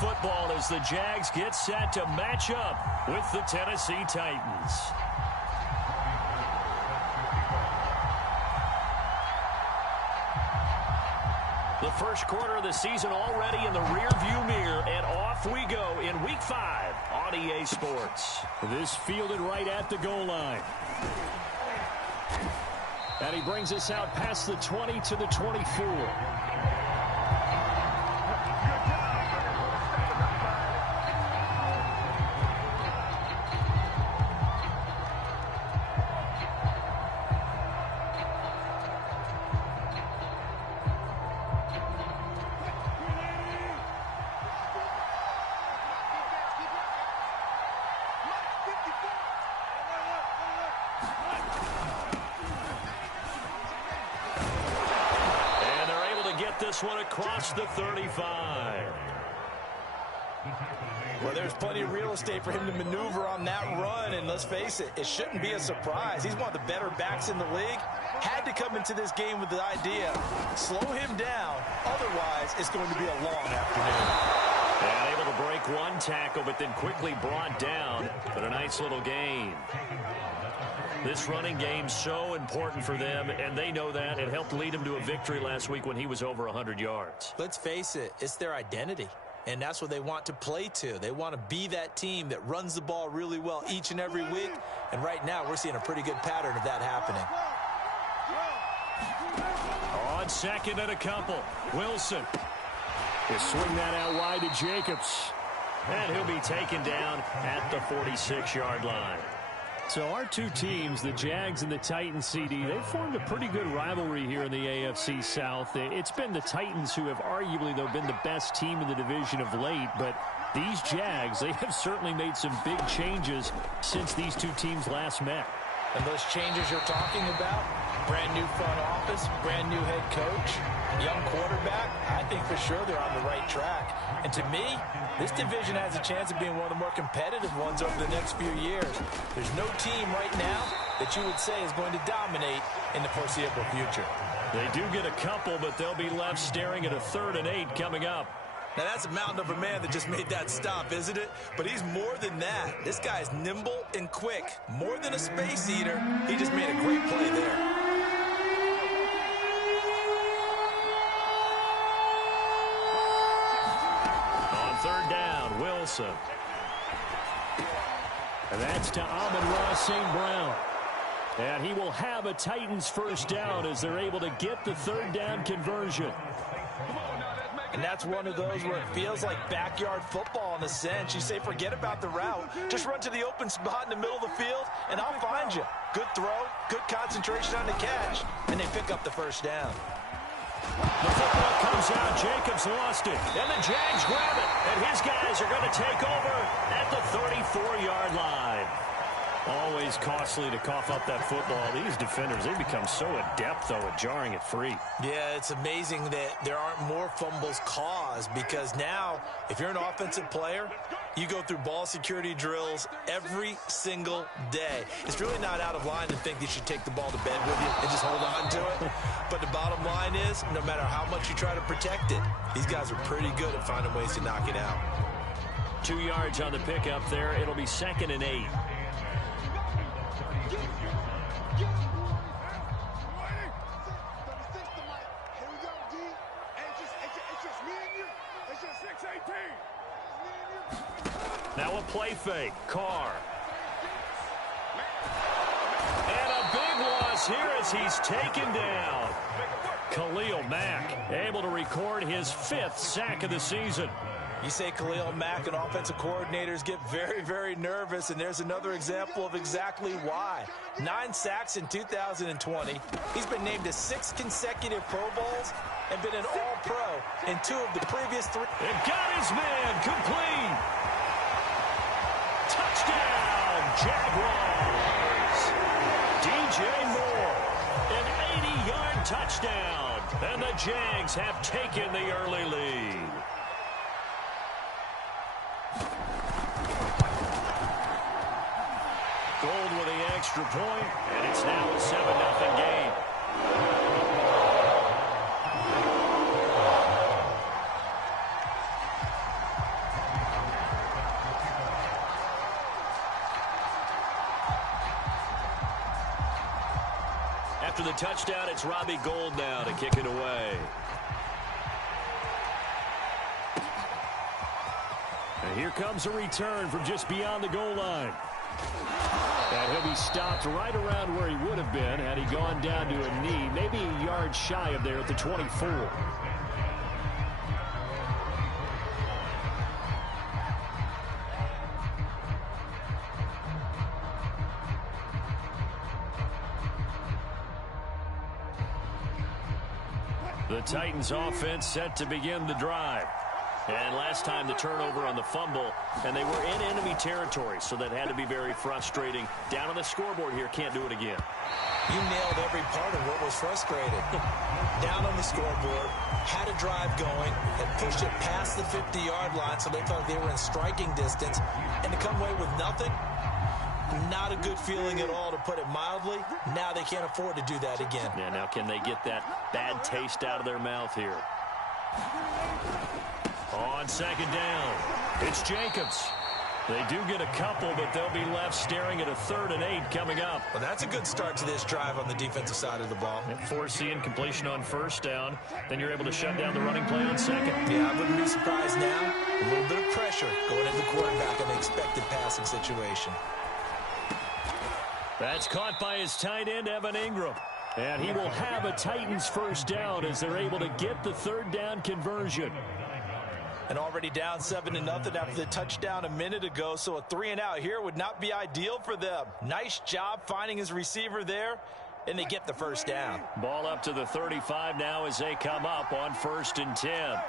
football as the Jags get set to match up with the Tennessee Titans. The first quarter of the season already in the rearview mirror, and off we go in Week 5 on EA Sports. This fielded right at the goal line. And he brings us out past the 20 to the 24. This one across the 35. Well, there's plenty of real estate for him to maneuver on that run, and let's face it, it shouldn't be a surprise. He's one of the better backs in the league. Had to come into this game with the idea, slow him down, otherwise it's going to be a long afternoon. And able to break one tackle, but then quickly brought down, but a nice little gain. This running game's so important for them, and they know that. It helped lead them to a victory last week when he was over 100 yards. Let's face it, it's their identity, and that's what they want to play to. They want to be that team that runs the ball really well each and every week, and right now we're seeing a pretty good pattern of that happening. On second and a couple, Wilson. He'll swing that out wide to Jacobs. And he'll be taken down at the 46-yard line. So our two teams, the Jags and the Titans, CD, they've formed a pretty good rivalry here in the AFC South. It's been the Titans who have arguably, though, been the best team in the division of late. But these Jags, they have certainly made some big changes since these two teams last met. And those changes you're talking about, brand new front office, brand new head coach, young quarterback, I think for sure they're on the right track. And to me, this division has a chance of being one of the more competitive ones over the next few years. There's no team right now that you would say is going to dominate in the foreseeable future. They do get a couple, but they'll be left staring at a 3rd and 8 coming up. Now, that's a mountain of a man that just made that stop, isn't it? But he's more than that. This guy's nimble and quick. More than a space eater, he just made a great play there. On 3rd down, Wilson. And that's to Amon-Ra St. Brown. And he will have a Titans first down as they're able to get the 3rd down conversion. And that's one of those where it feels like backyard football in a sense. You say, forget about the route. Just run to the open spot in the middle of the field, and I'll find you. Good throw, good concentration on the catch, and they pick up the first down. The football comes out. Jacobs lost it. And the Jags grab it. And his guys are going to take over at the 34-yard line. Always costly to cough up that football. These defenders, they become so adept, though, at jarring it free. Yeah, it's amazing that there aren't more fumbles caused, because now, if you're an offensive player, you go through ball security drills every single day. It's really not out of line to think that you should take the ball to bed with you and just hold on to it. But the bottom line is, no matter how much you try to protect it, these guys are pretty good at finding ways to knock it out. 2 yards on the pickup there. It'll be 2nd and 8. Now a play fake. Carr. And a big loss here as he's taken down. Khalil Mack able to record his 5th sack of the season. You say Khalil Mack and offensive coordinators get very, very nervous, and there's another example of exactly why. 9 sacks in 2020. He's been named to 6 consecutive Pro Bowls and been an All-Pro in 2 of the previous 3. And got his man complete. Touchdown, Jaguars. DJ Moore, an 80-yard touchdown. And the Jags have taken the early lead. Gold with the extra point, and it's now a 7-0 game. after the touchdown, it's Robbie Gould now to kick it away. And here comes a return from just beyond the goal line. And he'll be stopped right around where he would have been had he gone down to a knee, maybe a yard shy of there at the 24. The Titans offense set to begin the drive. And last time the turnover on the fumble, and they were in enemy territory, so that had to be very frustrating. Down on the scoreboard here, can't do it again. You nailed every part of what was frustrating. Down on the scoreboard, had a drive going, and pushed it past the 50-yard line, so they thought they were in striking distance. And to come away with nothing, not a good feeling at all, to put it mildly. Now they can't afford to do that again. Yeah, now can they get that bad taste out of their mouth here? On second down, it's Jacobs. They do get a couple, but they'll be left staring at a 3rd and 8 coming up. Well, that's a good start to this drive on the defensive side of the ball. Force the incompletion on first down. Then you're able to shut down the running play on second. Yeah, I wouldn't be surprised now. A little bit of pressure going into the quarterback in the expected passing situation. That's caught by his tight end, Evan Ingram. And he will have a Titans first down as they're able to get the 3rd down conversion. And already down 7-0 after the touchdown a minute ago, so a 3-and-out here would not be ideal for them. Nice job finding his receiver there, and they get the first down. Ball up to the 35 now as they come up on 1st and 10.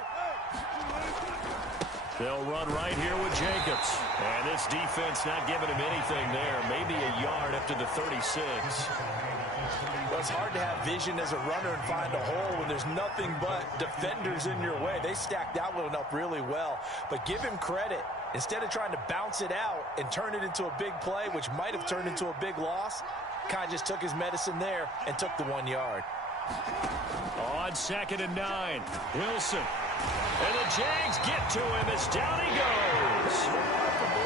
They'll run right here with Jacobs. And this defense not giving him anything there. Maybe a yard up to the 36. Well, it's hard to have vision as a runner and find a hole when there's nothing but defenders in your way. They stacked that one up really well. But give him credit. Instead of trying to bounce it out and turn it into a big play, which might have turned into a big loss, kind of just took his medicine there and took the 1 yard. On 2nd and 9, Wilson. And the Jags get to him as down he goes.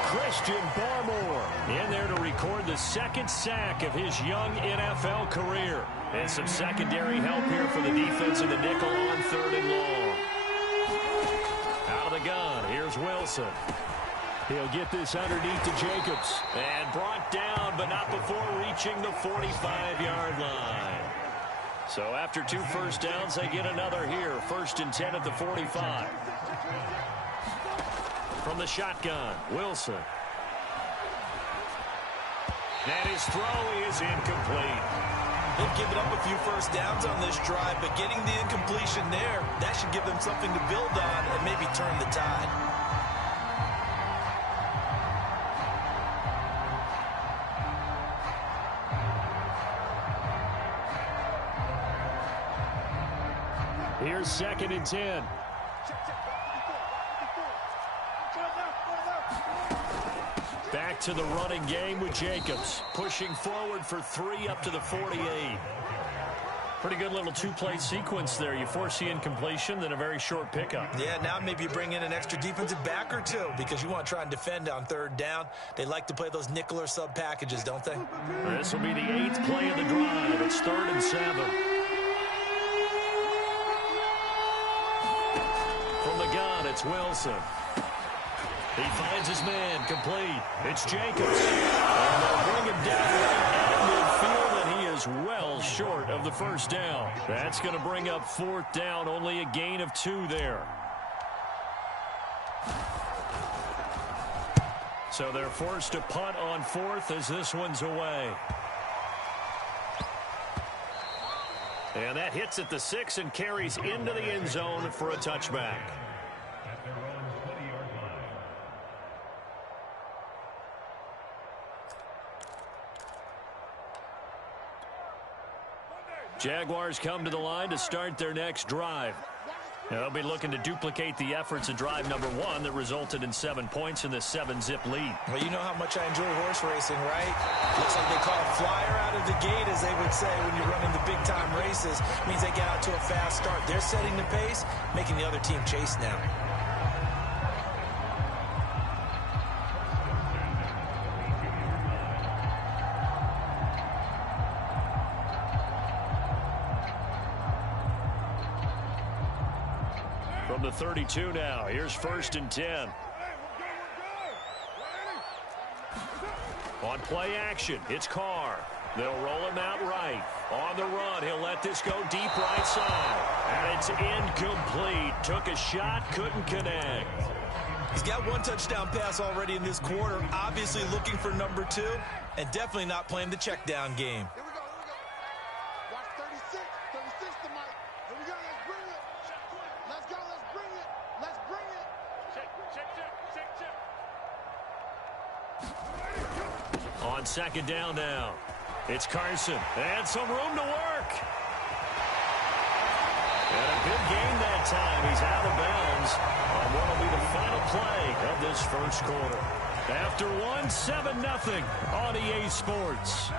Christian Barmore in there to record the 2nd sack of his young NFL career. And some secondary help here for the defense in the nickel on 3rd and long. Out of the gun, here's Wilson. He'll get this underneath to Jacobs. And brought down, but not before reaching the 45-yard line. So after 2 first downs, they get another here. 1st and 10 at the 45. From the shotgun, Wilson. And his throw is incomplete. They've given up a few first downs on this drive, but getting the incompletion there, that should give them something to build on and maybe turn the tide. Here's 2nd and 10. Back to the running game with Jacobs. Pushing forward for 3 up to the 48. Pretty good little 2-play sequence there. You force the incompletion, then a very short pickup. Yeah, now maybe you bring in an extra defensive back or 2 because you want to try and defend on 3rd down. They like to play those nickel or sub packages, don't they? This will be the 8th play of the drive. It's 3rd and 7. From the gun, it's Wilson. He finds his man, complete. It's Jacobs. And they'll bring him down right at midfield, and he is well short of the first down. That's going to bring up 4th down, only a gain of 2 there. So they're forced to punt on 4th as this one's away. And that hits at the 6 and carries into the end zone for a touchback. Jaguars come to the line to start their next drive. They'll be looking to duplicate the efforts of drive number 1 that resulted in 7 points in the 7-zip lead. Well, you know how much I enjoy horse racing, right? Looks like they call a flyer out of the gate, as they would say when you're running the big-time races. Means they get out to a fast start. They're setting the pace, making the other team chase now. From the 32 now, here's 1st and 10. On play action, it's Carr. They'll roll him out right. On the run, he'll let this go deep right side. And it's incomplete. Took a shot, couldn't connect. He's got one touchdown pass already in this quarter. Obviously looking for number 2. And definitely not playing the check down game. Here we go. Watch 36. 36 to Mike. Here we go. Let's bring it. Let's go. Let's bring it. Let's bring it. Check. On 2nd down now, it's Carson. And some room to work. And a big gain that time. He's out of bounds on what will be the final play of this first quarter. After one, 7-0 on EA Sports.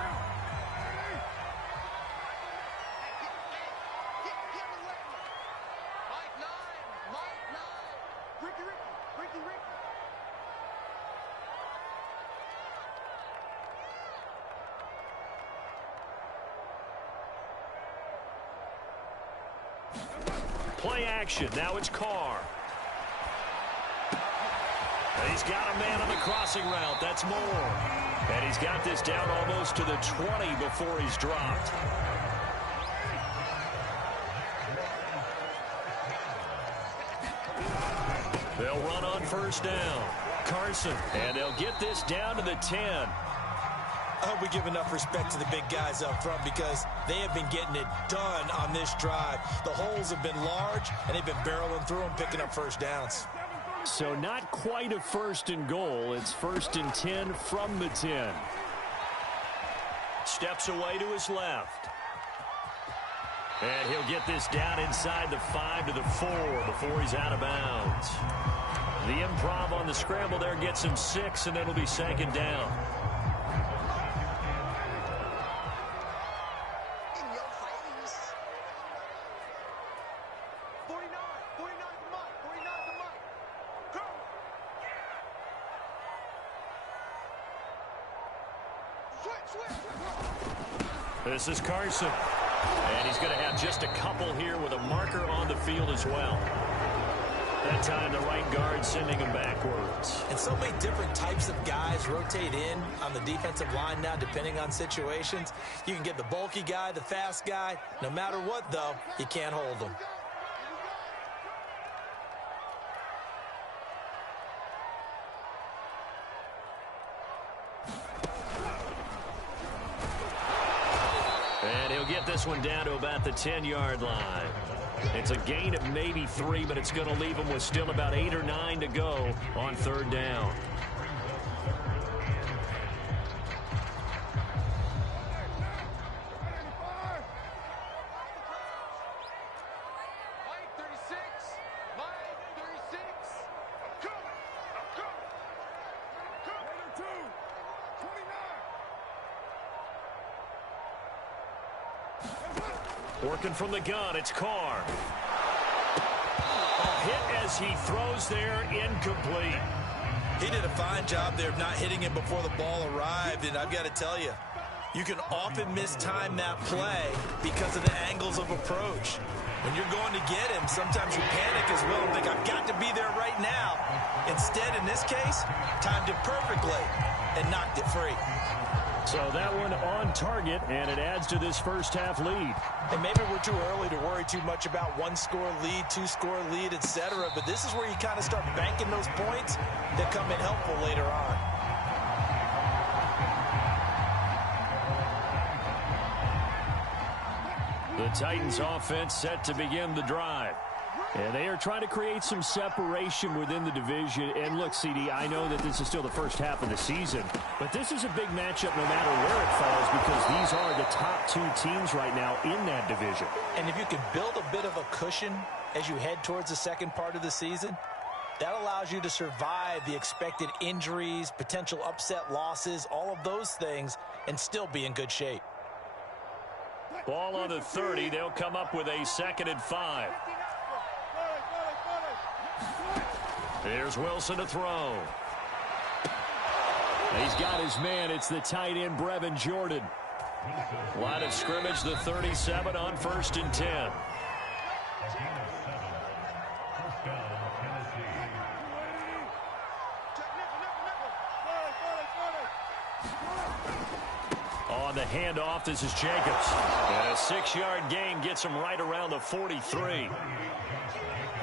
Play action. Now it's Carr. And he's got a man on the crossing route. That's Moore. And he's got this down almost to the 20 before he's dropped. They'll run on 1st down. Carson. And they'll get this down to the 10. I hope we give enough respect to the big guys up front because they have been getting it done on this drive. The holes have been large, and they've been barreling through them, picking up 1st downs. So not quite a 1st and goal. It's 1st and 10 from the 10. Steps away to his left. And he'll get this down inside the 5 to the 4 before he's out of bounds. The improv on the scramble there gets him 6, and it'll be 2nd down. This is Carson. And he's going to have just a couple here with a marker on the field as well. That time the right guard sending him backwards. And so many different types of guys rotate in on the defensive line now depending on situations. You can get the bulky guy, the fast guy. No matter what, though, you can't hold them. And he'll get this one down to about the 10-yard line. It's a gain of maybe 3, but it's going to leave him with still about 8 or 9 to go on 3rd down. Working from the gun, it's Carr. A hit as he throws there, incomplete. He did a fine job there of not hitting him before the ball arrived, and I've got to tell you, you can often mistime that play because of the angles of approach. When you're going to get him, sometimes you panic as well and think, I've got to be there right now. Instead, in this case, timed it perfectly and knocked it free. So that one on target, and it adds to this first half lead. And maybe we're too early to worry too much about 1-score lead, 2-score lead, etc. But this is where you kind of start banking those points that come in helpful later on. The Titans offense set to begin the drive. And they are trying to create some separation within the division. And look, CD, I know that this is still the first half of the season, but this is a big matchup no matter where it falls because these are the top 2 teams right now in that division. And if you can build a bit of a cushion as you head towards the second part of the season, that allows you to survive the expected injuries, potential upset losses, all of those things, and still be in good shape. Ball on the 30. They'll come up with a 2nd and 5. Here's Wilson to throw. He's got his man. It's the tight end, Brevin Jordan. Line of scrimmage, the 37 on 1st and 10. On the handoff, this is Jacobs. And a 6-yard gain gets him right around the 43.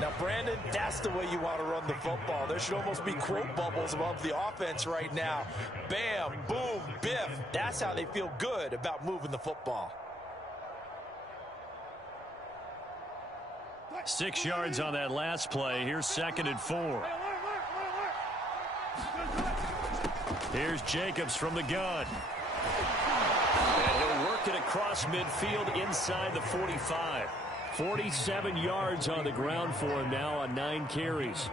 Now, Brandon, that's the way you want to run the football. There should almost be quote bubbles above the offense right now. Bam, boom, biff. That's how they feel good about moving the football. 6 yards on that last play. Here's 2nd and 4. Here's Jacobs from the gun. And he'll work it across midfield inside the 45. 47 yards on the ground for him now on 9 carries.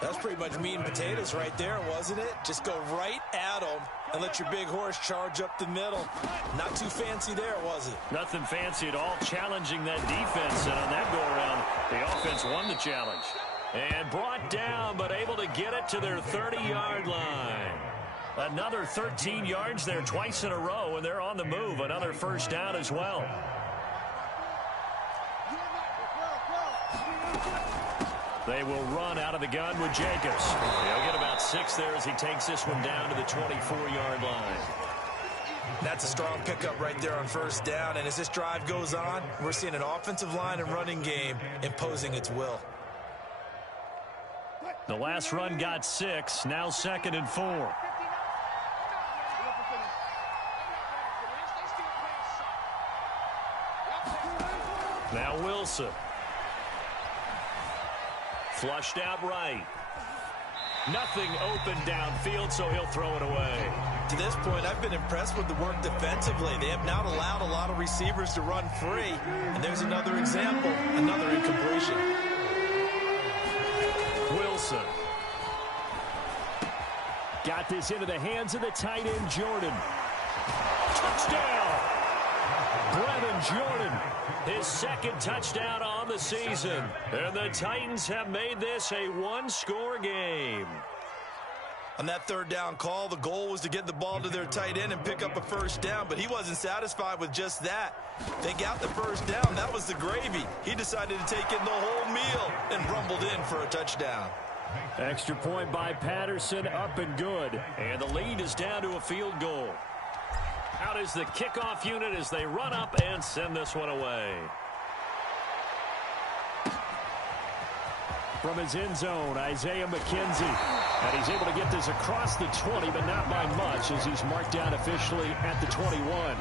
That's pretty much meat and potatoes right there, wasn't it? Just go right at him and let your big horse charge up the middle. Not too fancy there, was it? Nothing fancy at all, challenging that defense. And on that go-around, the offense won the challenge. And brought down, but able to get it to their 30-yard line. Another 13 yards there twice in a row, and they're on the move. Another first down as well. They will run out of the gun with Jacobs. He'll get about 6 there as he takes this one down to the 24-yard line. That's a strong pickup right there on first down. And as this drive goes on, we're seeing an offensive line and running game imposing its will. The last run got 6. Now 2nd and 4. Now Wilson. Flushed out right. Nothing open downfield, so he'll throw it away. To this point, I've been impressed with the work defensively. They have not allowed a lot of receivers to run free. And there's another example, another incompletion. Wilson. Got this into the hands of the tight end, Jordan. Touchdown! Brevin Jordan, his 2nd touchdown on the season. And the Titans have made this a 1-score game. On that 3rd down call, the goal was to get the ball to their tight end and pick up a first down, but he wasn't satisfied with just that. They got the first down. That was the gravy. He decided to take in the whole meal and rumbled in for a touchdown. Extra point by Patterson, up and good. And the lead is down to a field goal. Out is the kickoff unit as they run up and send this one away. From his end zone, Isaiah McKenzie. And he's able to get this across the 20, but not by much as he's marked down officially at the 21.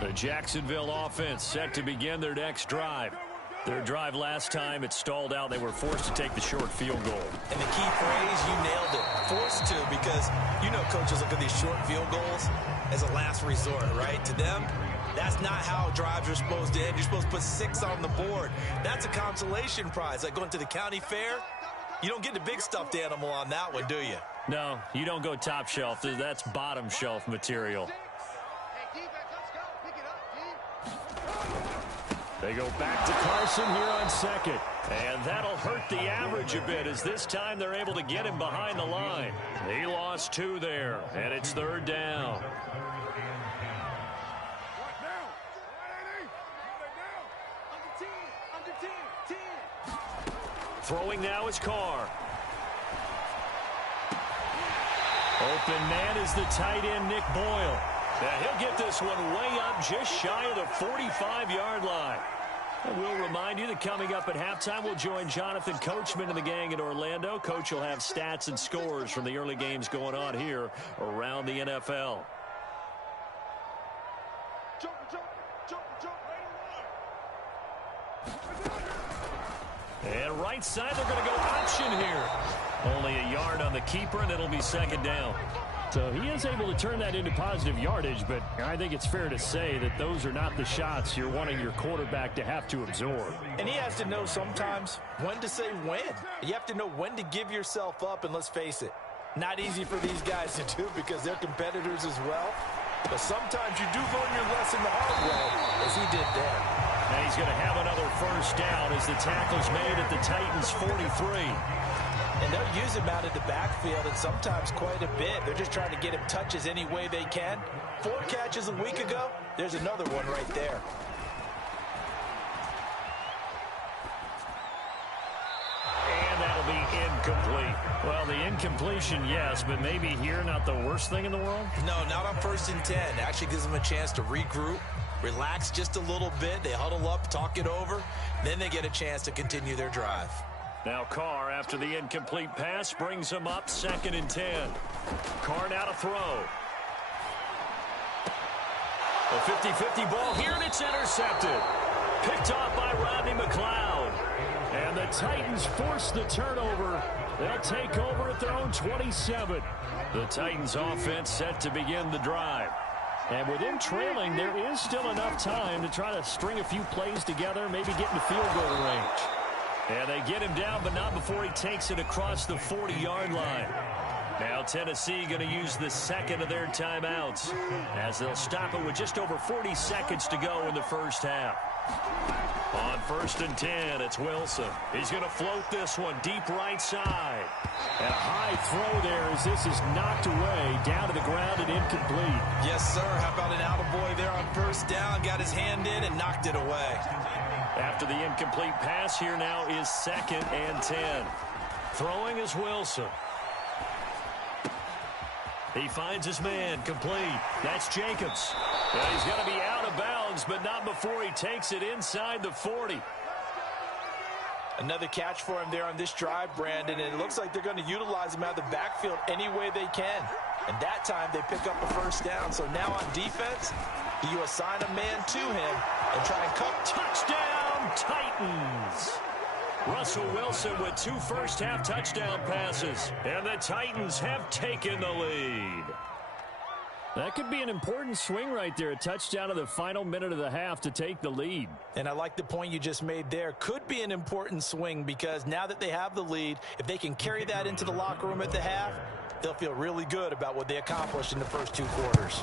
The Jacksonville offense set to begin their next drive. Their drive last time, it stalled out. They were forced to take the short field goal. And the key phrase, you nailed it. Forced to, because you know coaches look at these short field goals as a last resort, right? To them, that's not how drives are supposed to end. You're supposed to put 6 on the board. That's a consolation prize. Like going to the county fair, you don't get the big stuffed animal on that one, do you? No, you don't go top shelf. That's bottom shelf material. They go back to Carson here on 2nd. And that'll hurt the average a bit as this time they're able to get him behind the line. He lost 2 there, and it's 3rd down. Throwing now is Carr. Open man is the tight end, Nick Boyle. Now he'll get this one way up just shy of the 45-yard line. And we'll remind you that coming up at halftime, we'll join Jonathan Coachman and the gang in Orlando. Coach will have stats and scores from the early games going on here around the NFL. And right side, they're going to go option here. Only a yard on the keeper, and it'll be 2nd down. So he is able to turn that into positive yardage, but I think it's fair to say that those are not the shots you're wanting your quarterback to have to absorb. And he has to know sometimes when to say when. You have to know when to give yourself up, and let's face it, not easy for these guys to do because they're competitors as well. But sometimes you do learn your lesson the hard way, as he did there. And he's going to have another first down as the tackle's made at the Titans' 43. And they'll use him out of the backfield, and sometimes quite a bit. They're just trying to get him touches any way they can. 4 catches a week ago. There's another one right there. And that'll be incomplete. Well, the incompletion, yes, but maybe here not the worst thing in the world? No, not on 1st and 10. Actually gives them a chance to regroup, relax just a little bit. They huddle up, talk it over. Then they get a chance to continue their drive. Now Carr, after the incomplete pass, brings him up 2nd and 10. Carr now to throw. A 50-50 ball here, and it's intercepted. Picked off by Rodney McLeod. And the Titans force the turnover. They'll take over at their own 27. The Titans offense set to begin the drive. And with him trailing, there is still enough time to try to string a few plays together, maybe get into field goal range. And they get him down, but not before he takes it across the 40-yard line. Now Tennessee going to use the 2nd of their timeouts as they'll stop it with just over 40 seconds to go in the first half. On 1st and 10, it's Wilson. He's going to float this one deep right side. And a high throw there as this is knocked away down to the ground and incomplete. Yes, sir. How about an attaboy there on 1st down? Got his hand in and knocked it away. After the incomplete pass, here now is 2nd and 10. Throwing is Wilson. He finds his man, complete. That's Jacobs. Well, he's going to be out of bounds, but not before he takes it inside the 40. Another catch for him there on this drive, Brandon, and it looks like they're going to utilize him out of the backfield any way they can. And that time they pick up a 1st down. So now on defense, do you assign a man to him and try and cut? Touchdown, Titans! Russell Wilson with 2 first-half touchdown passes. And the Titans have taken the lead. That could be an important swing right there. A touchdown of the final minute of the half to take the lead. And I like the point you just made there. Could be an important swing because now that they have the lead, if they can carry that into the locker room at the half, they'll feel really good about what they accomplished in the first 2 quarters.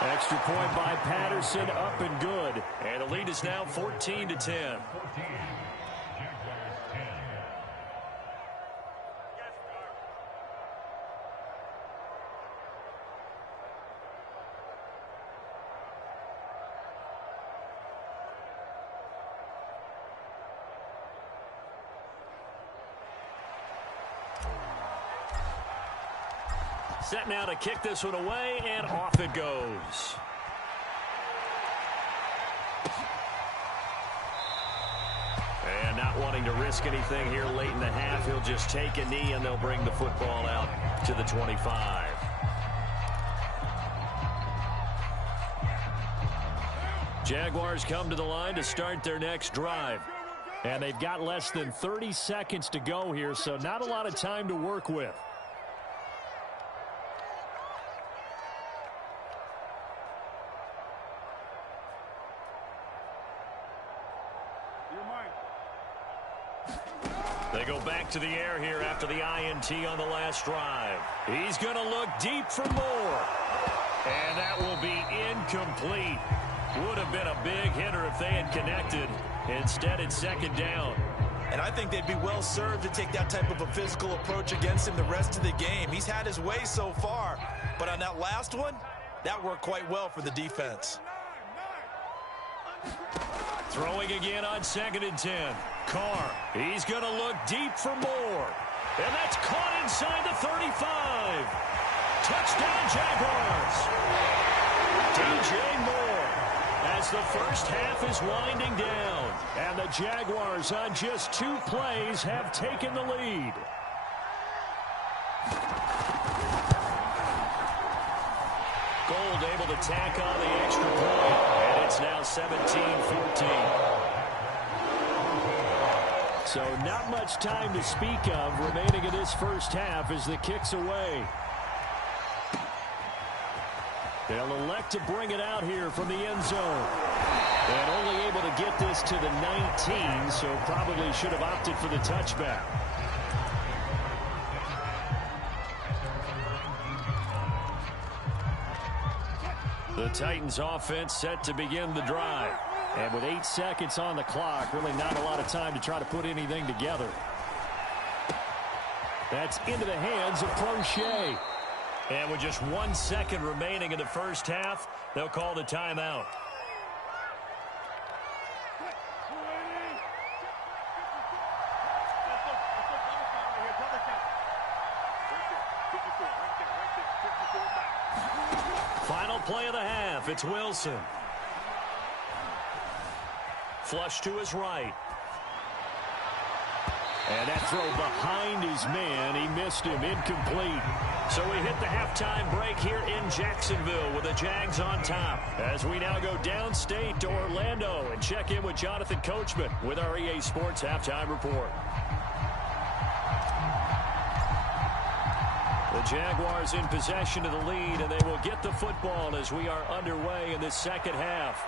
Extra point by Patterson, up and good. And the lead is now 14-10. Set now to kick this one away, and off it goes. And not wanting to risk anything here late in the half, he'll just take a knee, and they'll bring the football out to the 25. Jaguars come to the line to start their next drive. And they've got less than 30 seconds to go here, so not a lot of time to work with. They go back to the air here after the INT on the last drive. He's going to look deep for more. And that will be incomplete. Would have been a big hitter if they had connected. Instead, it's 2nd down. And I think they'd be well served to take that type of a physical approach against him the rest of the game. He's had his way so far. But on that last one, that worked quite well for the defense. Throwing again on 2nd and 10. Carr, he's going to look deep for more. And that's caught inside the 35. Touchdown, Jaguars. DJ Moore as the first half is winding down. And the Jaguars on just 2 plays have taken the lead. Gold able to tack on the extra point. And it's now 17-14. So not much time to speak of remaining in this first half as the kick's away. They'll elect to bring it out here from the end zone. And only able to get this to the 19, so probably should have opted for the touchback. The Titans offense set to begin the drive. And with 8 seconds on the clock, really not a lot of time to try to put anything together. That's into the hands of Crochet. And with just 1 second remaining in the first half, they'll call the timeout. Final play of the half. It's Wilson. Flush to his right. And that throw behind his man. He missed him. Incomplete. So we hit the halftime break here in Jacksonville with the Jags on top. As we now go downstate to Orlando and check in with Jonathan Coachman with our EA Sports Halftime Report. The Jaguars in possession of the lead, and they will get the football as we are underway in this second half.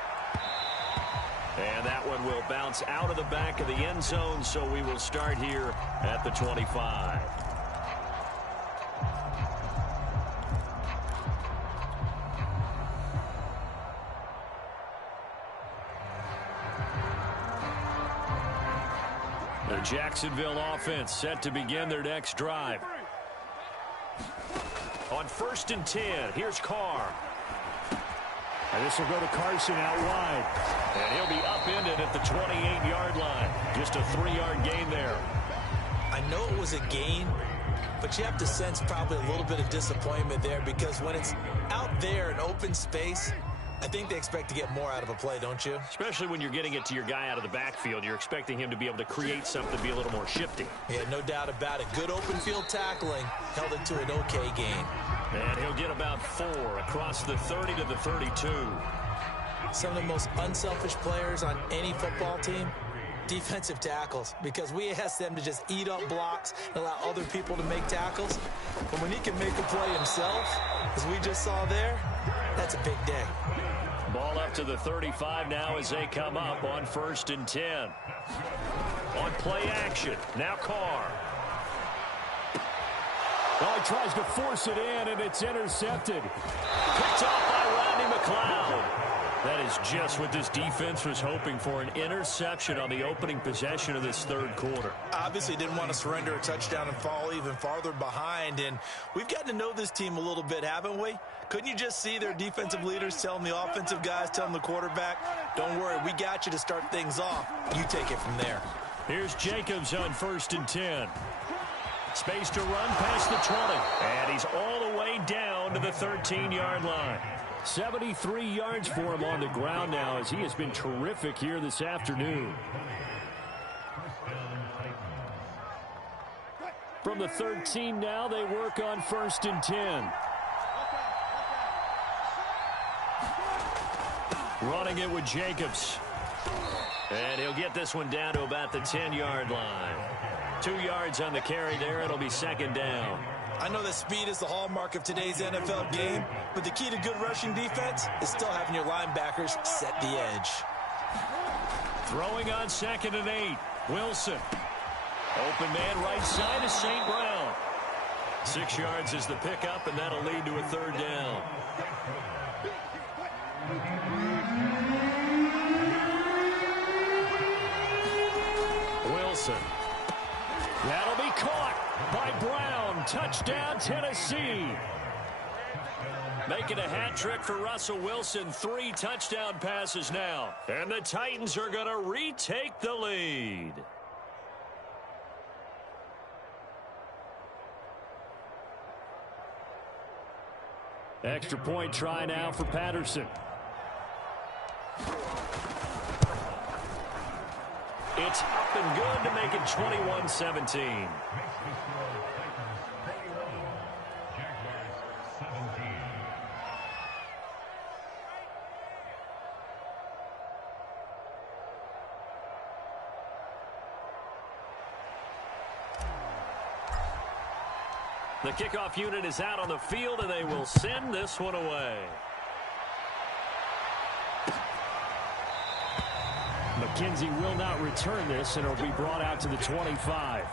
And that one will bounce out of the back of the end zone, so we will start here at the 25. The Jacksonville offense set to begin their next drive. On 1st and 10, here's Carr. And this will go to Carson out wide. And he'll be upended at the 28-yard line. Just a 3-yard gain there. I know it was a gain, but you have to sense probably a little bit of disappointment there because when it's out there in open space, I think they expect to get more out of a play, don't you? Especially when you're getting it to your guy out of the backfield. You're expecting him to be able to create something, be a little more shifty. Yeah, no doubt about it. Good open field tackling held it to an okay gain. And he'll get about 4 across the 30 to the 32. Some of the most unselfish players on any football team, defensive tackles, because we ask them to just eat up blocks and allow other people to make tackles. But when he can make a play himself, as we just saw there, that's a big day. Ball up to the 35 now as they come up on 1st and 10. On play action, now Carr. Oh, he tries to force it in, and it's intercepted. Picked off by Rodney McLeod. That is just what this defense was hoping for, an interception on the opening possession of this third quarter. Obviously didn't want to surrender a touchdown and fall even farther behind, and we've gotten to know this team a little bit, haven't we? Couldn't you just see their defensive leaders telling the offensive guys, telling the quarterback, don't worry, we got you to start things off. You take it from there. Here's Jacobs on 1st and 10. Space to run past the 20, and he's all the way down to the 13-yard line. 73 yards for him on the ground now as he has been terrific here this afternoon. From the 13 now, they work on 1st and 10. Running it with Jacobs. And he'll get this one down to about the 10-yard line. 2 yards on the carry there. It'll be 2nd down. I know that speed is the hallmark of today's NFL game, but the key to good rushing defense is still having your linebackers set the edge. Throwing on 2nd and 8. Wilson. Open man right side is St. Brown. 6 yards is the pickup, and that'll lead to a 3rd down. Wilson. That'll be caught by Brown. Touchdown, Tennessee. Making a hat trick for Russell Wilson. 3 touchdown passes now. And the Titans are going to retake the lead. Extra point try now for Patterson. It's up and good to make it 21-17. The kickoff unit is out on the field, and they will send this one away. McKenzie will not return this, and it'll be brought out to the 25.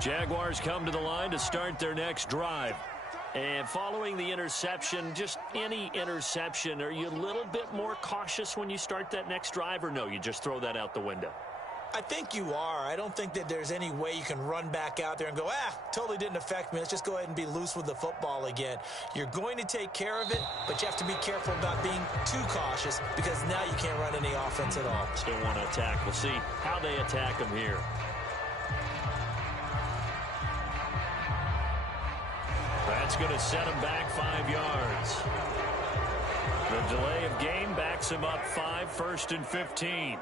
Jaguars come to the line to start their next drive. And following the interception, just any interception, are you a little bit more cautious when you start that next drive, or no, you just throw that out the window? I think you are. I don't think that there's any way you can run back out there and go, totally didn't affect me. Let's just go ahead and be loose with the football again. You're going to take care of it, but you have to be careful about being too cautious because now you can't run any offense at all. Still want to attack. We'll see how they attack them here. That's going to set him back 5 yards. The delay of game backs him up 5, 1st and 15.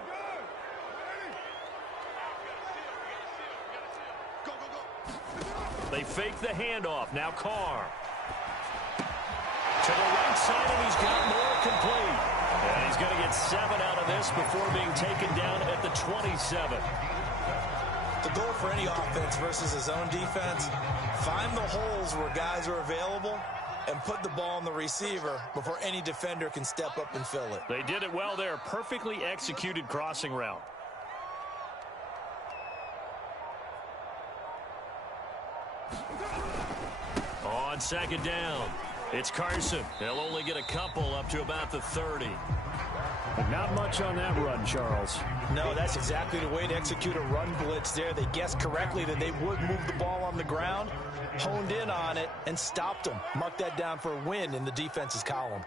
They fake the handoff. Now Carr. To the right side, and he's got more complete. And he's going to get 7 out of this before being taken down at the 27. The goal for any offense versus his own defense, find the holes where guys are available and put the ball on the receiver before any defender can step up and fill it. They did it well there. Perfectly executed crossing route. On 2nd down, it's Carson. They'll only get a couple up to about the 30. Not much on that run, Charles. No, that's exactly the way to execute a run blitz there. They guessed correctly that they would move the ball on the ground, honed in on it, and stopped them. Mark that down for a win in the defense's column.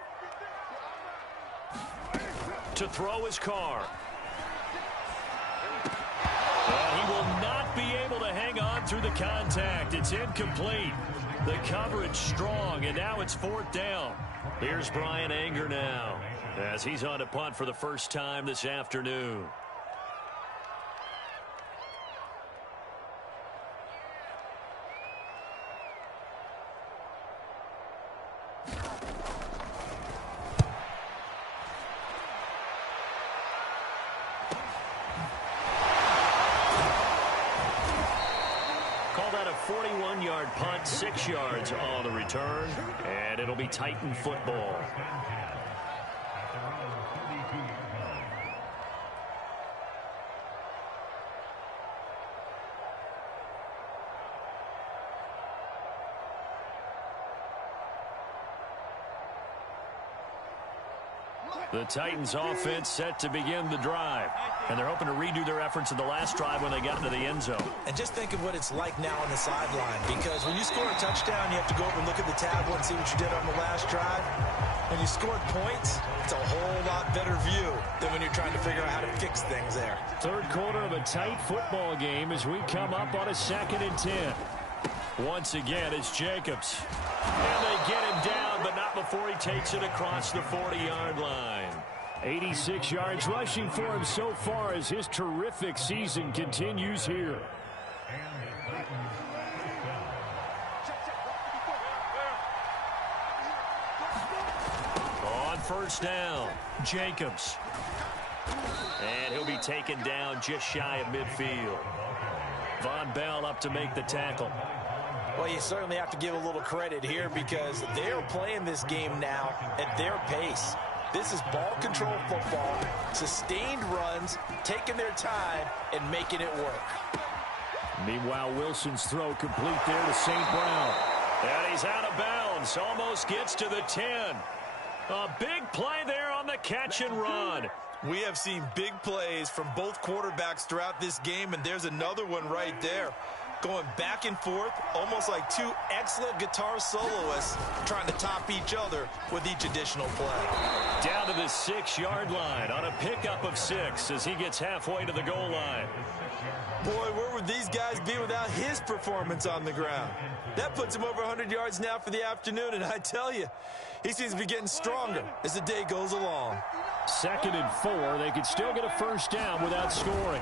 To throw his Carr. And he will not be able to hang on through the contact. It's incomplete. The coverage strong, and now it's 4th down. Here's Brian Anger now as he's on a punt for the first time this afternoon. Call that a 41-yard punt, 6 yards on the return, and it'll be Titan football. The Titans offense set to begin the drive. And they're hoping to redo their efforts in the last drive when they got into the end zone. And just think of what it's like now on the sideline, because when you score a touchdown, you have to go over and look at the tablet and see what you did on the last drive. When you scored points, it's a whole lot better view than when you're trying to figure out how to fix things there. 3rd quarter of a tight football game as we come up on a 2nd and 10. Once again, it's Jacobs. And they get him down, but not before he takes it across the 40-yard line. 86 yards rushing for him so far as his terrific season continues here. On 1st down, Jacobs. And he'll be taken down just shy of midfield. Von Bell up to make the tackle. Well, you certainly have to give a little credit here because they're playing this game now at their pace. This is ball control football, sustained runs, taking their time, and making it work. Meanwhile, Wilson's throw complete there to St. Brown. And he's out of bounds, almost gets to the 10. A big play there on the catch and run. We have seen big plays from both quarterbacks throughout this game, and there's another one right there. Going back and forth, almost like two excellent guitar soloists trying to top each other with each additional play. Down to the 6-yard line on a pickup of 6 as he gets halfway to the goal line. Boy, where would these guys be without his performance on the ground? That puts him over 100 yards now for the afternoon, and I tell you, he seems to be getting stronger as the day goes along. 2nd and 4. They could still get a 1st down without scoring.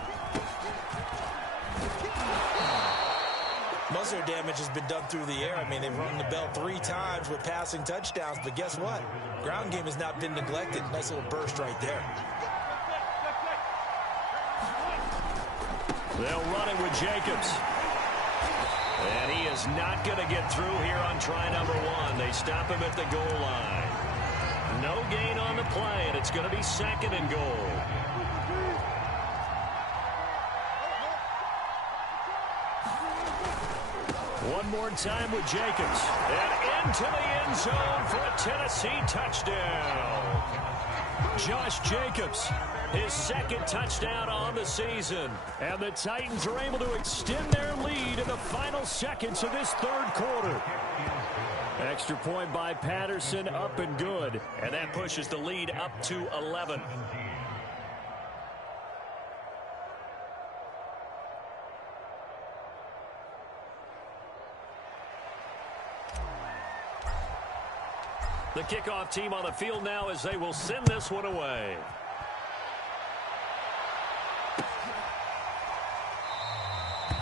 Most of their damage has been done through the air. I mean, they've rung the bell 3 times with passing touchdowns, but guess what? Ground game has not been neglected. Nice little burst right there. They'll run it with Jacobs. And he is not going to get through here on try number 1. They stop him at the goal line. No gain on the play, and it's going to be 2nd and goal. One more time with Jacobs. And into the end zone for a Tennessee touchdown. Josh Jacobs, his second touchdown on the season. And the Titans are able to extend their lead in the final seconds of this third quarter. Extra point by Patterson, up and good. And that pushes the lead up to 11. The kickoff team on the field now as they will send this one away.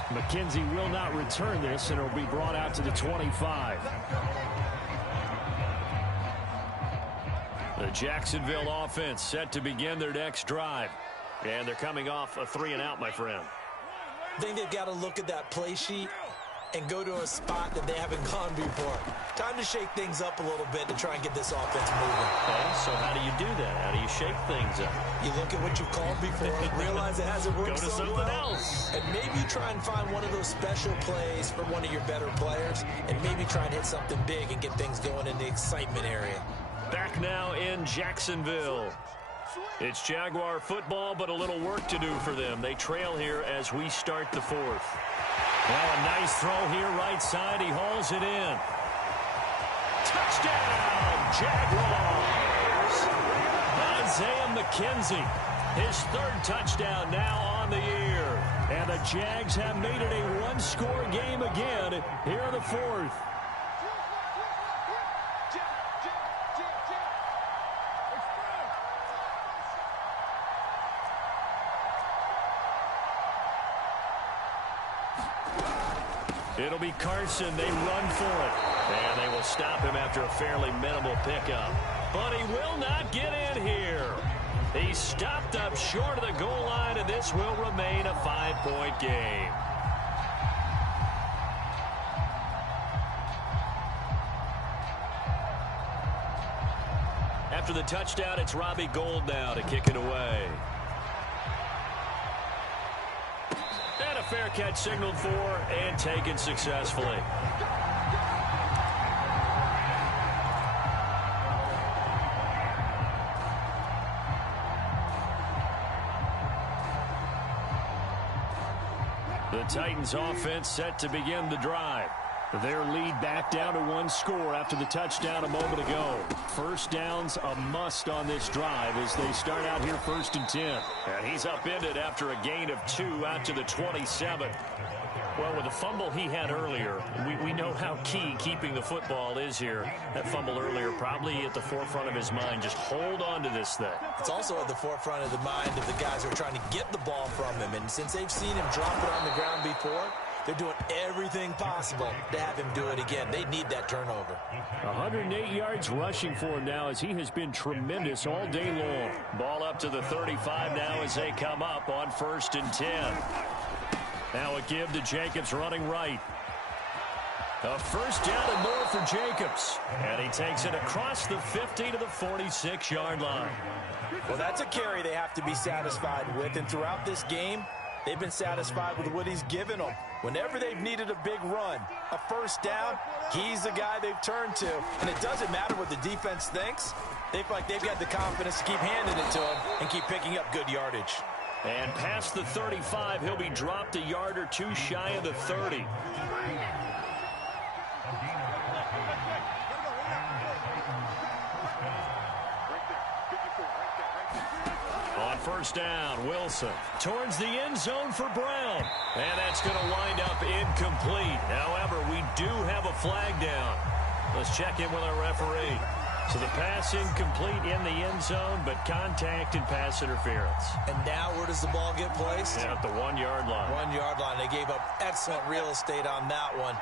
McKenzie will not return this, and it will be brought out to the 25. The Jacksonville offense set to begin their next drive. And they're coming off a 3-and-out, my friend. I think they've got to look at that play sheet and go to a spot that they haven't gone before. Time to shake things up a little bit to try and get this offense moving. Okay, so how do you do that? How do you shake things up? You look at what you've called before, realize it hasn't worked Go to so something well, else. and maybe try and find one of those special plays for one of your better players, and maybe try and hit something big and get things going in the excitement area. Back now in Jacksonville. It's Jaguar football, but a little work to do for them. They trail here as we start the fourth. Well, a nice throw here, right side. He hauls it in. Touchdown, Jaguars! Isaiah McKenzie, his third touchdown now on the year. And the Jags have made it a one-score game again here in the fourth. It'll be Carson. They run for it. And they will stop him after a fairly minimal pickup. But he will not get in here. He's stopped up short of the goal line, and this will remain a 5-point game. After the touchdown, it's Robbie Gould now to kick it away. And a fair catch signaled for and taken successfully. The Titans offense set to begin the drive. Their lead back down to one score after the touchdown a moment ago. First down's a must on this drive as they start out here 1st and 10. And he's upended after a gain of 2 out to the 27. Well, with the fumble he had earlier, we know how key keeping the football is here. That fumble earlier probably at the forefront of his mind. Just hold on to this thing. It's also at the forefront of the mind of the guys who are trying to get the ball from him. And since they've seen him drop it on the ground before, they're doing everything possible to have him do it again. They need that turnover. 108 yards rushing for him now as he has been tremendous all day long. Ball up to the 35 now as they come up on 1st and 10. Now a give to Jacobs running right. A first down and more for Jacobs. And he takes it across the 50 to the 46-yard line. Well, that's a carry they have to be satisfied with. And throughout this game, they've been satisfied with what he's given them. Whenever they've needed a big run, a first down, he's the guy they've turned to. And it doesn't matter what the defense thinks. They feel like they've got the confidence to keep handing it to him and keep picking up good yardage. And past the 35, he'll be dropped a yard or two shy of the 30. On first down, Wilson towards the end zone for Brown. And that's going to wind up incomplete. However, we do have a flag down. Let's check in with our referee. So the pass incomplete in the end zone, but contact and pass interference. And now where does the ball get placed? Yeah, at the 1-yard line. 1-yard line. They gave up excellent real estate on that one.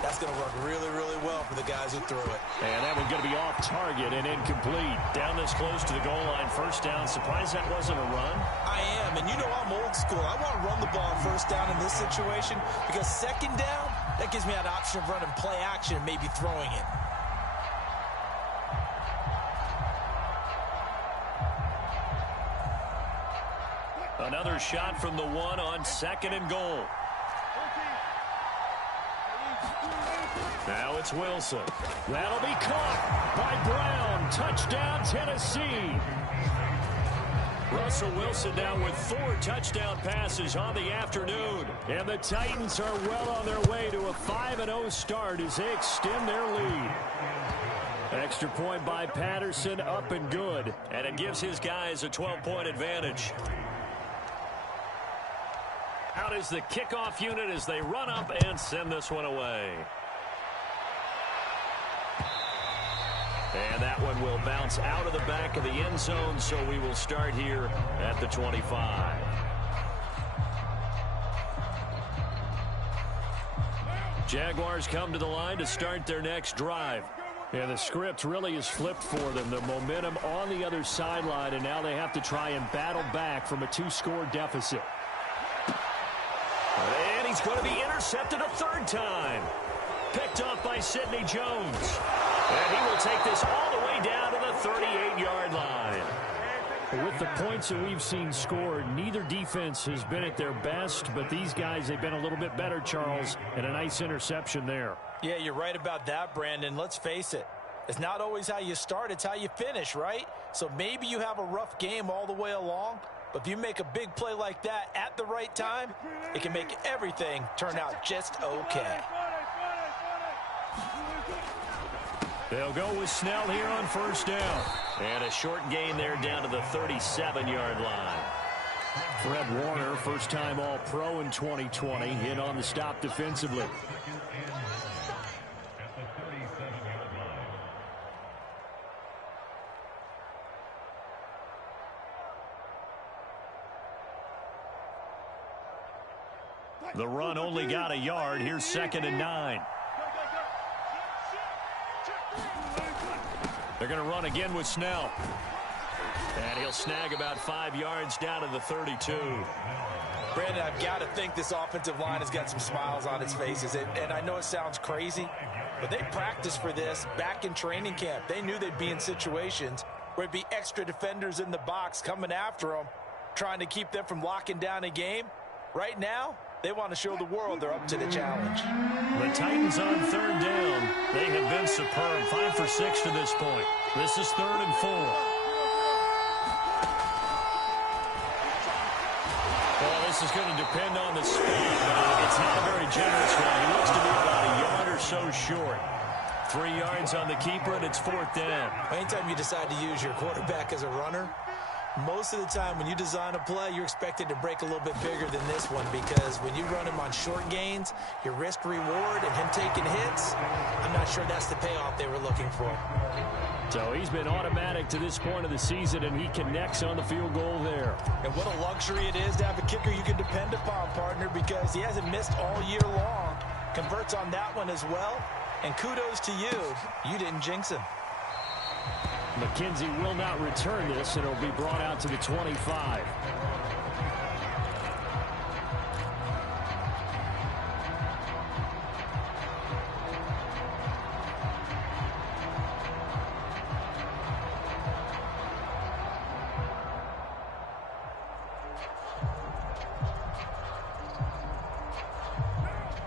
That's going to work really, really well for the guys who threw it. And that one's going to be off target and incomplete. Down this close to the goal line, first down. Surprised that wasn't a run? I am, and you know I'm old school. I want to run the ball on first down in this situation because second down, that gives me that option of running play action and maybe throwing it. Another shot from the 1 on 2nd and goal. Now it's Wilson. That'll be caught by Brown. Touchdown, Tennessee. Russell Wilson now with 4 touchdown passes on the afternoon. And the Titans are well on their way to a 5-0 start as they extend their lead. Extra point by Patterson, up and good. And it gives his guys a 12-point advantage. Out is the kickoff unit as they run up and send this one away. And that one will bounce out of the back of the end zone, so we will start here at the 25. Jaguars come to the line to start their next drive. Yeah, the script really is flipped for them. The momentum on the other sideline, and now they have to try and battle back from a 2-score deficit. And he's going to be intercepted a 3rd time. Picked off by Sidney Jones. And he will take this all the way down to the 38-yard line. With the points that we've seen scored, neither defense has been at their best, but these guys, they've been a little bit better, Charles, and a nice interception there. Yeah, you're right about that, Brandon. Let's face it. It's not always how you start, it's how you finish, right? So maybe you have a rough game all the way along, but if you make a big play like that at the right time, it can make everything turn out just okay. They'll go with Snell here on 1st down. And a short gain there down to the 37-yard line. Fred Warner, first-time All-Pro in 2020, in on the stop defensively. The run only got a yard. Here's 2nd and 9. They're going to run again with Snell. And he'll snag about 5 yards down to the 32. Brandon, I've got to think this offensive line has got some smiles on its faces. And I know it sounds crazy, but they practiced for this back in training camp. They knew they'd be in situations where it'd be extra defenders in the box coming after them, trying to keep them from locking down a game. Right now, they want to show the world they're up to the challenge. The Titans on 3rd down. They have been superb. 5 for 6 to this point. This is 3rd and 4. Well, this is going to depend on the speed, but it's not a very generous one. He looks to be about a yard or so short. 3 yards on the keeper, and it's 4th down. Anytime you decide to use your quarterback as a runner, most of the time when you design a play, you're expected to break a little bit bigger than this one, because when you run him on short gains, your risk reward and him taking hits, I'm not sure that's the payoff they were looking for. So he's been automatic to this point of the season, and he connects on the field goal there. And what a luxury it is to have a kicker you can depend upon, partner, because he hasn't missed all year long. Converts on that one as well. And kudos to you. You didn't jinx him. McKenzie will not return this, and it'll be brought out to the 25.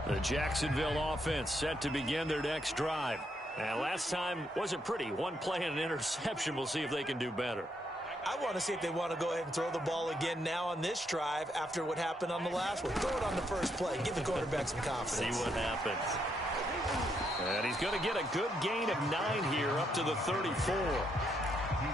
The Jacksonville offense set to begin their next drive. And last time wasn't pretty. 1 play and an interception. We'll see if they can do better. I want to see if they want to go ahead and throw the ball again now on this drive after what happened on the last one. Throw it on the first play. Give the quarterback some confidence. See what happens. And he's going to get a good gain of 9 here up to the 34.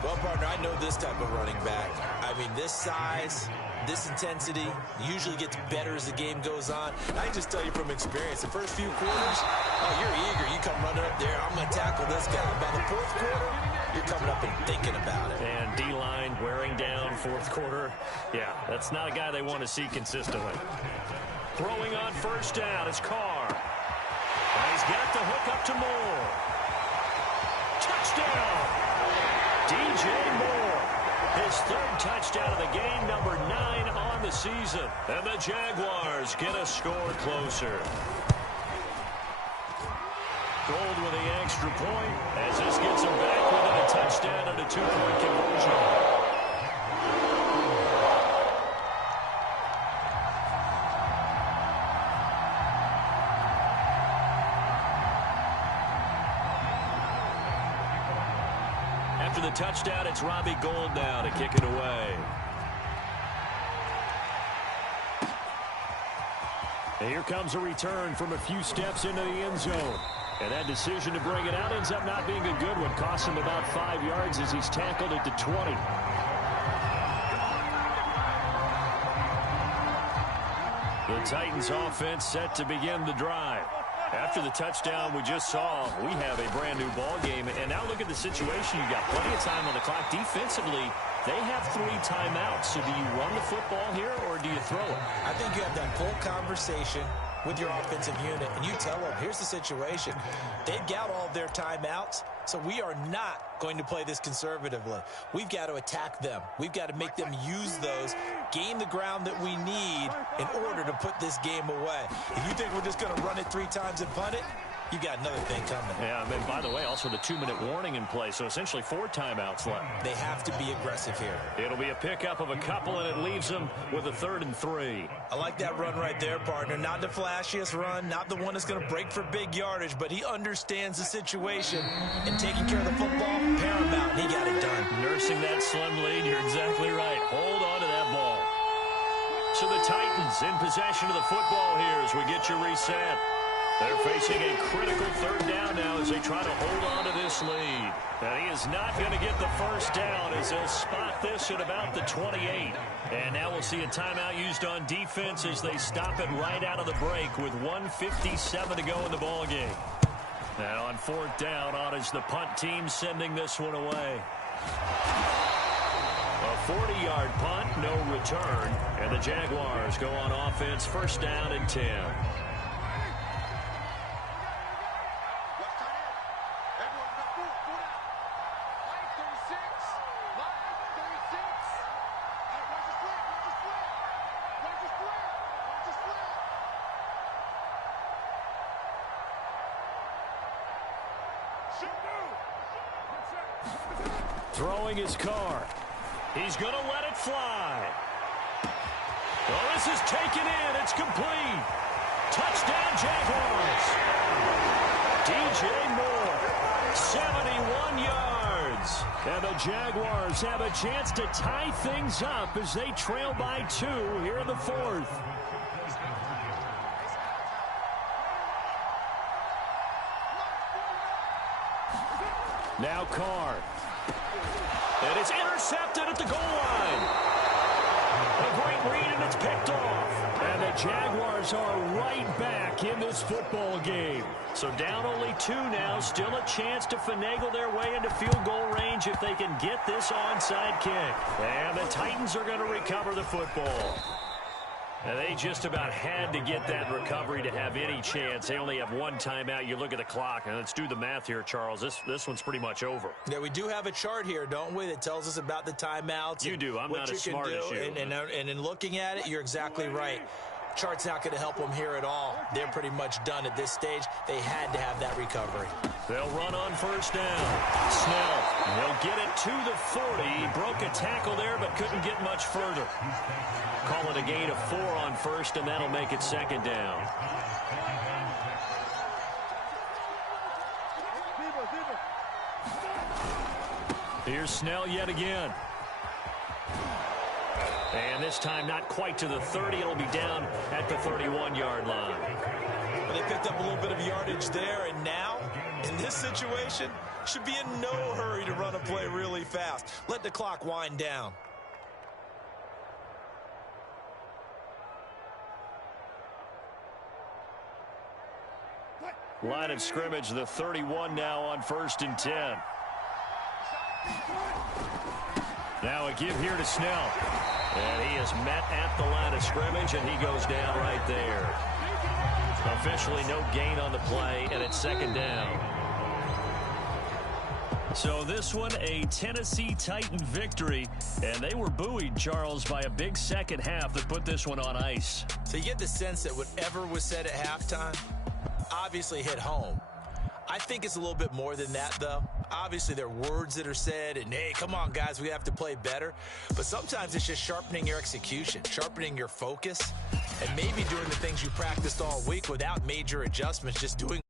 Well, partner, I know this type of running back. I mean, this size, this intensity usually gets better as the game goes on. I can just tell you from experience, the first few quarters, oh, you're eager. You come running up there, I'm going to tackle this guy. By the 4th quarter, you're coming up and thinking about it. And D-line wearing down 4th quarter. Yeah, that's not a guy they want to see consistently. Throwing on 1st down is Carr. And he's got the hook up to Moore. Touchdown! DJ Moore, his 3rd touchdown of the game, number 9 on the season. And the Jaguars get a score closer. Gold with the extra point, as this gets them back within a touchdown and a 2-point conversion. after the touchdown, it's Robbie Gould now to kick it away. And here comes a return from a few steps into the end zone. And that decision to bring it out ends up not being a good one. Costs him about 5 yards as he's tackled at the 20. The Titans offense set to begin the drive. After the touchdown we just saw, we have a brand new ball game. And now look at the situation. You've got plenty of time on the clock. Defensively, they have 3 timeouts. So do you run the football here or do you throw it? I think you have that full conversation with your offensive unit, and you tell them, here's the situation. They've got all their timeouts, so we are not going to play this conservatively. We've got to attack them. We've got to make them use those, gain the ground that we need in order to put this game away. If you think we're just going to run it 3 times and punt it, you got another thing coming. Yeah, and then, by the way, also the 2-minute warning in play, so essentially 4 timeouts left. They have to be aggressive here. It'll be a pickup of a couple, and it leaves them with a 3rd and 3. I like that run right there, partner. Not the flashiest run, not the one that's going to break for big yardage, but he understands the situation, and taking care of the football, paramount. He got it done. Nursing that slim lead, you're exactly right. Hold on to that ball. So the Titans in possession of the football here as we get you reset. They're facing a critical 3rd down now as they try to hold on to this lead. And he is not going to get the first down as they'll spot this at about the 28. And now we'll see a timeout used on defense as they stop it right out of the break with 1:57 to go in the ballgame. Now on 4th down, on is the punt team sending this one away. A 40-yard punt, no return. And the Jaguars go on offense, 1st down and 10. Throwing his car. He's going to let it fly. Oh, this is taken in. It's complete. Touchdown, Jaguars. DJ Moore, 71 yards. And the Jaguars have a chance to tie things up as they trail by 2 here in the 4th. Now Carr. And it's intercepted at the goal line. A great read, and it's picked off. And the Jaguars are right back in this football game. So down only 2 now. Still a chance to finagle their way into field goal range if they can get this onside kick. And the Titans are going to recover the football. And they just about had to get that recovery to have any chance. They only have 1 timeout. You look at the clock, and let's do the math here, Charles. This one's pretty much over. Yeah, we do have a chart here, don't we, that tells us about the timeouts. You do. I'm not as smart as you. And in looking at it, you're exactly right. Chart's not going to help them here at all. They're pretty much done at this stage. They had to have that recovery. They'll run on 1st down. Snell, they'll get it to the 40. He broke a tackle there, but couldn't get much further. Call it a gain of 4 on 1st, and that'll make it 2nd down. Here's Snell yet again. And this time not quite to the 30. It'll be down at the 31-yard line. Well, they picked up a little bit of yardage there, and now, in this situation, should be in no hurry to run a play really fast. Let the clock wind down. Line of scrimmage, the 31 now on 1st and 10. Now a give here to Snell. And he is met at the line of scrimmage, and he goes down right there. Officially no gain on the play, and it's 2nd down. So this one, a Tennessee Titan victory, and they were buoyed, Charles, by a big second half that put this one on ice. So you get the sense that whatever was said at halftime obviously hit home. I think it's a little bit more than that, though. Obviously, there are words that are said, and, hey, come on, guys, we have to play better. But sometimes it's just sharpening your execution, sharpening your focus, and maybe doing the things you practiced all week without major adjustments, just doing